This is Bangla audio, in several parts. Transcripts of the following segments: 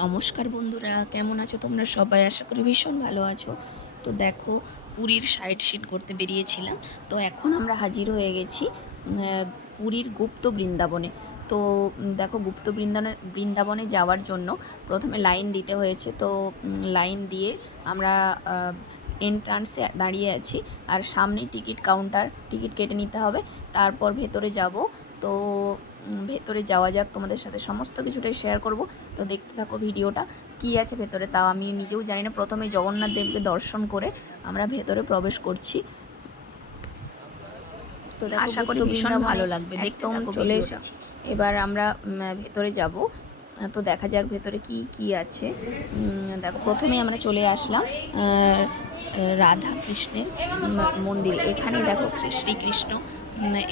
নমস্কার বন্ধুরা, কেমন আছো তোমরা সবাই? আশা করি ভীষণ ভালো আছো। তো দেখো, পুরীর সাইট সিন করতে বেরিয়েছিলাম। তো এখন আমরা হাজির হয়ে গেছি পুরীর গুপ্ত বৃন্দাবনে। তো দেখো, গুপ্ত বৃন্দাবনে যাওয়ার জন্য প্রথমে লাইন দিতে হয়েছে। তো লাইন দিয়ে আমরা এন্ট্রান্সে দাঁড়িয়ে আছি। আর সামনে টিকিট কাউন্টার, টিকিট কেটে নিতে হবে, তারপর ভেতরে যাব। তো ভেতরে যাওয়া যাক, তোমাদের সাথে সমস্ত কিছুটাই শেয়ার করব। তো দেখতে থাকো ভিডিওটা, কি আছে ভেতরে তাও আমি নিজেও জানি না। প্রথমে জগন্নাথ দেবকে দর্শন করে আমরা ভেতরে প্রবেশ করছি। তো দেখো, আশা করি ভীষণ ভালো লাগবে। দেখতে থাকো, চলে এসেছি। এবার আমরা ভেতরে যাব। তো দেখা যাক ভেতরে কি কি আছে। দেখো, প্রথমে আমরা চলে আসলাম রাধা কৃষ্ণের মন্দির। এখানে দেখো শ্রীকৃষ্ণ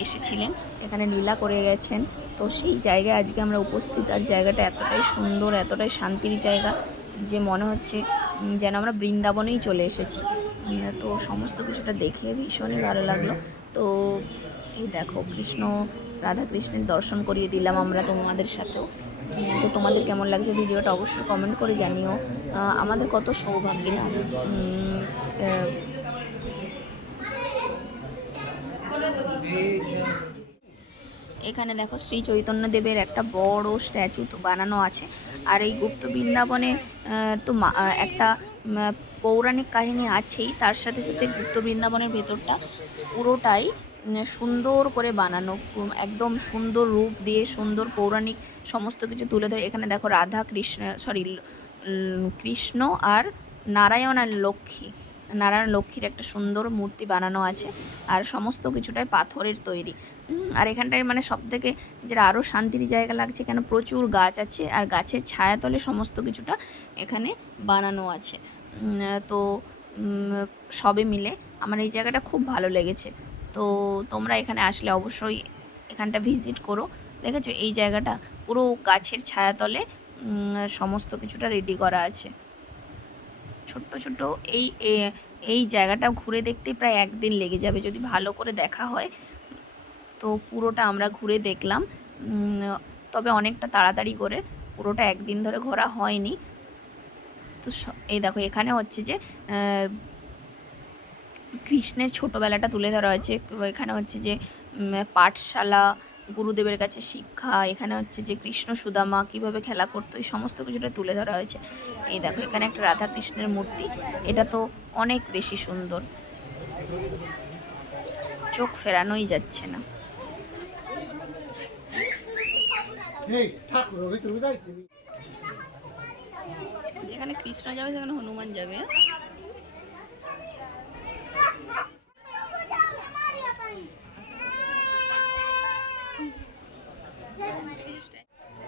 এসেছিলেন, এখানে লীলা করে গেছেন। তো সেই জায়গায় আজকে আমরা উপস্থিত। আর জায়গাটা এতটাই সুন্দর, এতটাই শান্তির জায়গা যে মনে হচ্ছে যেন আমরা বৃন্দাবনেই চলে এসেছি। তো সমস্ত কিছুটা দেখে ভীষণই ভালো লাগলো। তো এই দেখো, রাধা কৃষ্ণের দর্শন করিয়ে দিলাম আমরা তোমাদের সাথেও। তো তোমাদের কেমন লাগছে ভিডিওটা অবশ্যই কমেন্ট করে জানিও। আমাদের কত সৌভাগ্য না। এখানে দেখো, শ্রী চৈতন্য দেবের একটা বড় স্ট্যাচু তো বানানো আছে। আর এই গুপ্ত বৃন্দাবনে তো একটা পৌরাণিক কাহিনী আছেই, তার সাথে সাথে গুপ্ত বৃন্দাবনের ভেতরটা পুরোটাই সুন্দর করে বানানো, একদম সুন্দর রূপ দিয়ে সুন্দর পৌরাণিক সমস্ত কিছু তুলে ধরে। এখানে দেখো রাধা কৃষ্ণ, কৃষ্ণ আর নারায়ণ আর নারায়ণ লক্ষ্মীর একটা সুন্দর মূর্তি বানানো আছে। আর সমস্ত কিছুটাই পাথরের তৈরি। আর এখানটায় মানে সব থেকে যেটা আরও শান্তির জায়গা লাগছে, কেন প্রচুর গাছ আছে আর গাছের ছায়াতলে সমস্ত কিছুটা এখানে বানানো আছে। তো সবে মিলে আমার এই জায়গাটা খুব ভালো লেগেছে। তো তোমরা এখানে আসলে অবশ্যই এখানটা ভিজিট করো। দেখেছো এই জায়গাটা পুরো গাছের ছায়াতলে সমস্ত কিছুটা রেডি করা আছে। ছোট্ট ছোট্ট এই এই জায়গাটা ঘুরে দেখতে প্রায় একদিন লেগে যাবে যদি ভালো করে দেখা হয়। তো পুরোটা আমরা ঘুরে দেখলাম, তবে অনেকটা তাড়াতাড়ি করে, পুরোটা একদিন ধরে ঘোরা হয়নি। তো এই দেখো, এখানে হচ্ছে যে কৃষ্ণের ছোটোবেলাটা তুলে ধরা হয়েছে। এখানে হচ্ছে যে পাঠশালা, গুরুদেবের কাছে শিক্ষা, এখানে হচ্ছে যে কৃষ্ণ সুদামা কীভাবে খেলা করতো, এই সমস্ত কিছুটা তুলে ধরা হয়েছে। এই দেখো, এখানে একটা রাধা কৃষ্ণের মূর্তি, এটা তো অনেক বেশি সুন্দর, চোখ ফেরানোই যাচ্ছে না। যেখানে কৃষ্ণ যাবে সেখানে হনুমান যাবে।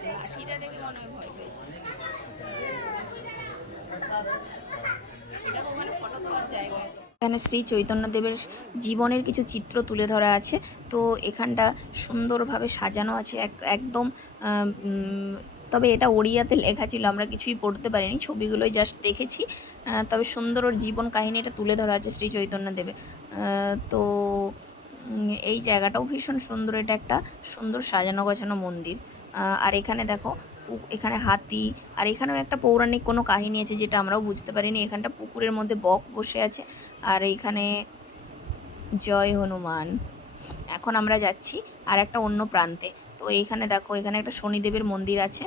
লাঠিটা দেখে মনে হয় ভয় পেয়েছে। এখানে শ্রী চৈতন্যদেবের জীবনের কিছু চিত্র তুলে ধরা আছে। তো এখানটা সুন্দরভাবে সাজানো আছে একদম। তবে এটা ওড়িয়াতে লেখা ছিল, আমরা কিছুই পড়তে পারিনি, ছবিগুলোই জাস্ট দেখেছি। তবে সুন্দর ওর জীবন কাহিনীটা তুলে ধরা আছে শ্রী চৈতন্যদেবের। তো এই জায়গাটাও ভীষণ সুন্দর, এটা একটা সুন্দর সাজানো গোছানো মন্দির। আর এখানে দেখো, এখানে হাতি, আর এখানেও একটা পৌরাণিক কোনো কাহিনী আছে যেটা আমরাও বুঝতে পারিনি। এখানটা পুকুরের মধ্যে বক বসে আছে। আর এইখানে জয় হনুমান। এখন আমরা যাচ্ছি আর একটা অন্য প্রান্তে। তো এইখানে দেখো, এখানে একটা শনিদেবের মন্দির আছে।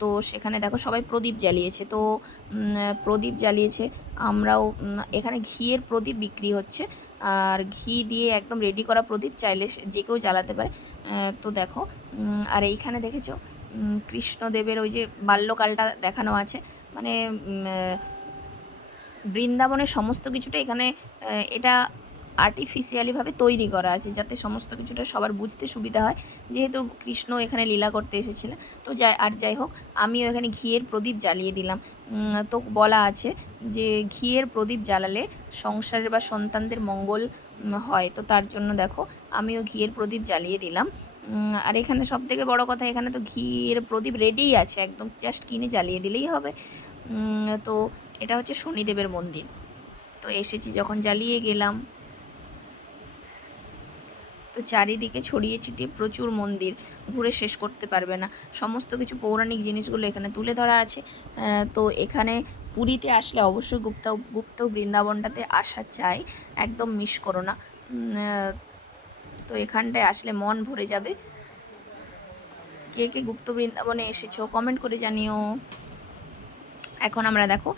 তো সেখানে দেখো সবাই প্রদীপ জ্বালিয়েছে। তো প্রদীপ জ্বালিয়েছে, আমরাও এখানে ঘিয়ের প্রদীপ বিক্রি হচ্ছে। আর ঘি দিয়ে একদম রেডি করা প্রদীপ চাইলে যে কেউ জ্বালাতে পারে। তো দেখো, আর এইখানে দেখেছো কৃষ্ণদেবের ওই যে বাল্যকালটা দেখানো আছে। মানে বৃন্দাবনের সমস্ত কিছুটা এখানে এটা আর্টিফিশিয়ালিভাবে তৈরি করা আছে, যাতে সমস্ত কিছুটা সবার বুঝতে সুবিধা হয়, যেহেতু কৃষ্ণ এখানে লীলা করতে এসেছিলেন। তো যাই হোক, আমিও এখানে ঘিয়ের প্রদীপ জ্বালিয়ে দিলাম। তো বলা আছে যে ঘিয়ের প্রদীপ জ্বালালে সংসারের বা সন্তানদের মঙ্গল হয়। তো তার জন্য দেখো, আমিও ঘিয়ের প্রদীপ জ্বালিয়ে দিলাম। আর এখানে সবথেকে বড় কথা, এখানে তো ঘিয়ের প্রদীপ রেডিই আছে, একদম জাস্ট কিনে জ্বালিয়ে দিলেই হবে। তো এটা হচ্ছে শনিদেবের মন্দির। তো এসেছি যখন জ্বালিয়ে গেলাম। তো তো চারিদিকে ছড়িয়ে ছিটিয়ে প্রচুর মন্দির, ঘুরে শেষ করতে পারবে না। সমস্ত কিছু পৌরাণিক জিনিসগুলো এখানে তুলে ধরা আছে। তো এখানে পুরীতে আসলে অবশ্যই গুপ্ত বৃন্দাবনটাতে আসা চাই, একদম মিস করো না। তো এখানটায় আসলে মন ভরে যাবে। কে কে গুপ্ত বৃন্দাবনে এসেছো কমেন্ট করে জানিও। এখন আমরা দেখো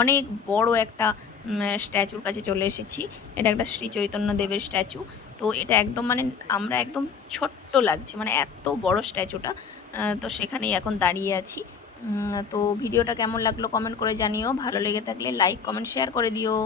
অনেক বড় একটা স্ট্যাচুর কাছে চলে এসেছি। এটা একটা শ্রী চৈতন্য দেবের স্ট্যাচু। তো এটা একদম মানে আমরা একদম ছোট্ট লাগছে, মানে এত বড় স্ট্যাচুটা। তো সেখানেই এখন দাঁড়িয়ে আছি। তো ভিডিওটা কেমন লাগলো কমেন্ট করে জানিও, ভালো লেগে থাকলে লাইক কমেন্ট শেয়ার করে দিও।